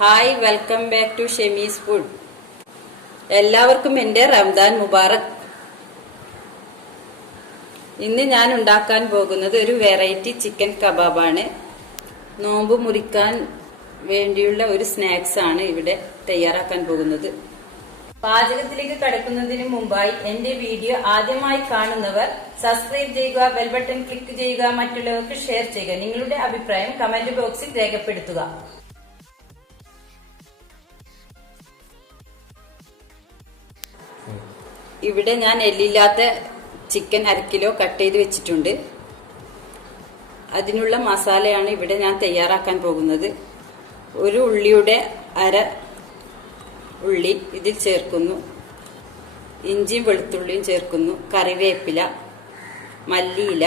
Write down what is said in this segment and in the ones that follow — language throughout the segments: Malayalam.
Hi, welcome back to Shemi's food. എല്ലാവർക്കും എൻ്റെ റംദാൻ മുബാറക്. ഇന്ന് ഞാൻ ഉണ്ടാക്കാൻ പോകുന്നത് ഒരു വെറൈറ്റി ചിക്കൻ കബാബാണ്. നോമ്പ് മുറിക്കാൻ വേണ്ടിയുള്ള ഒരു സ്നാക്സ് ആണ് ഇവിടെ തയ്യാറാക്കാൻ പോകുന്നത്. പാചകത്തിലേക്ക് കടക്കുന്നതിന് മുമ്പായി എന്റെ വീഡിയോ ആദ്യമായി കാണുന്നവർ സബ്സ്ക്രൈബ് ചെയ്യുക, ബെൽ ബട്ടൺ ക്ലിക്ക് ചെയ്യുക, മറ്റുള്ളവർക്ക് ഷെയർ ചെയ്യുക. നിങ്ങളുടെ അഭിപ്രായം കമന്റ് ബോക്സിൽ രേഖപ്പെടുത്തുക. ഇവിടെ ഞാൻ എല്ലില്ലാത്ത ചിക്കൻ 1/2 കിലോ കട്ട് ചെയ്ത് വെച്ചിട്ടുണ്ട്. അതിനുള്ള മസാലയാണ് ഇവിടെ ഞാൻ തയ്യാറാക്കാൻ പോകുന്നത്. ഒരു ഉള്ളിയുടെ 1/2 ഉള്ളി ഇതിൽ ചേർക്കുന്നു. ഇഞ്ചിയും വെളുത്തുള്ളിയും ചേർക്കുന്നു. കറിവേപ്പില, മല്ലിയില,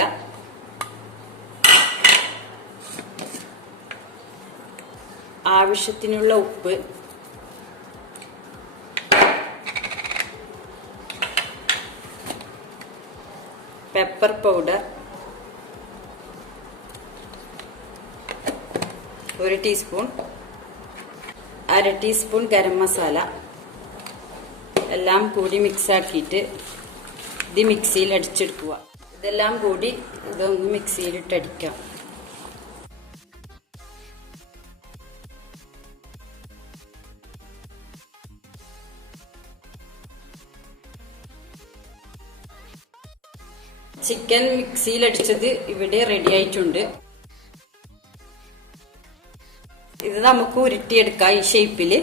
ആവശ്യത്തിനുള്ള ഉപ്പ്, pepper powder 1 teaspoon, 1/2 teaspoon garam masala, എല്ലാം കൂടി മിക്സ് ആക്കിയിട്ട് ഇത് മിക്സിയിൽ അടിച്ചെടുക്കുക. ഇതെല്ലാം കൂടി ഇതൊന്ന് മിക്സിയിലിട്ട് അടിക്കാം. ചിക്കൻ മിക്സിയിൽ അടിച്ചത് ഇവിടെ റെഡി ആയിട്ടുണ്ട്. ഇത് നമുക്ക് ഉരുട്ടിയെടുക്കാം ഈ ഷേപ്പില്.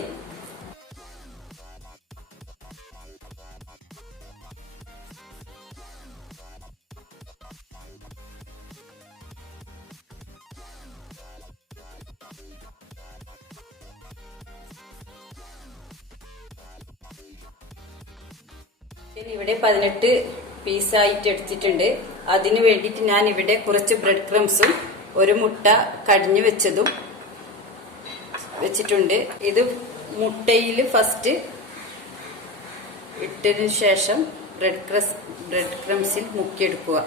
ഇവിടെ 18 പീസായിട്ട് എടുത്തിട്ടുണ്ട്. അതിന് വേണ്ടിയിട്ട് ഞാൻ ഇവിടെ കുറച്ച് ബ്രെഡ് ക്രംസും ഒരു മുട്ട കടിഞ്ഞു വെച്ചതും വെച്ചിട്ടുണ്ട്. ഇത് മുട്ടയിൽ ഫസ്റ്റ് ഇട്ടതിന് ശേഷം ബ്രെഡ് ക്രംസിൽ മുക്കിയെടുക്കുക.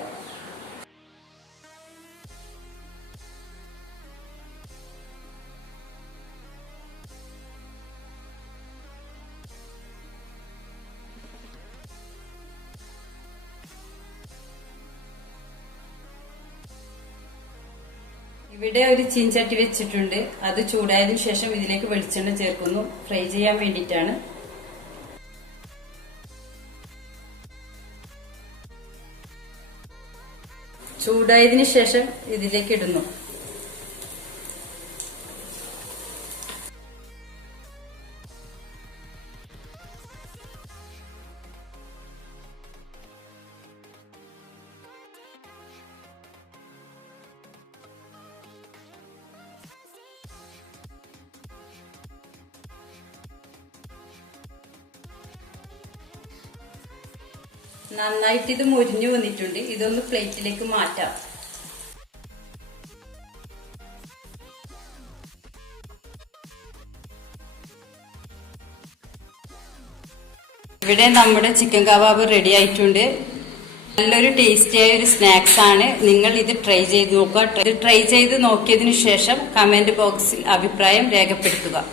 ഇവിടെ ഒരു ചീൻചട്ടി വെച്ചിട്ടുണ്ട്. അത് ചൂടായതിനു ശേഷം ഇതിലേക്ക് വെളിച്ചെണ്ണ ചേർക്കുന്നു. ഫ്രൈ ചെയ്യാൻ വേണ്ടിയിട്ടാണ്. ചൂടായതിനു ശേഷം ഇതിലേക്ക് ഇടുന്നു. നന്നായിട്ട് ഇത് മുരിഞ്ഞു വന്നിട്ടുണ്ട്. ഇതൊന്ന് പ്ലേറ്റിലേക്ക് മാറ്റാം. ഇവിടെ നമ്മുടെ ചിക്കൻ കബാബ് റെഡി ആയിട്ടുണ്ട്. നല്ലൊരു ടേസ്റ്റിയായ ഒരു സ്നാക്സ് ആണ്. നിങ്ങൾ ഇത് ട്രൈ ചെയ്ത് നോക്കുക. ട്രൈ ചെയ്ത് നോക്കിയതിനു ശേഷം കമന്റ് ബോക്സിൽ അഭിപ്രായം രേഖപ്പെടുത്തുക.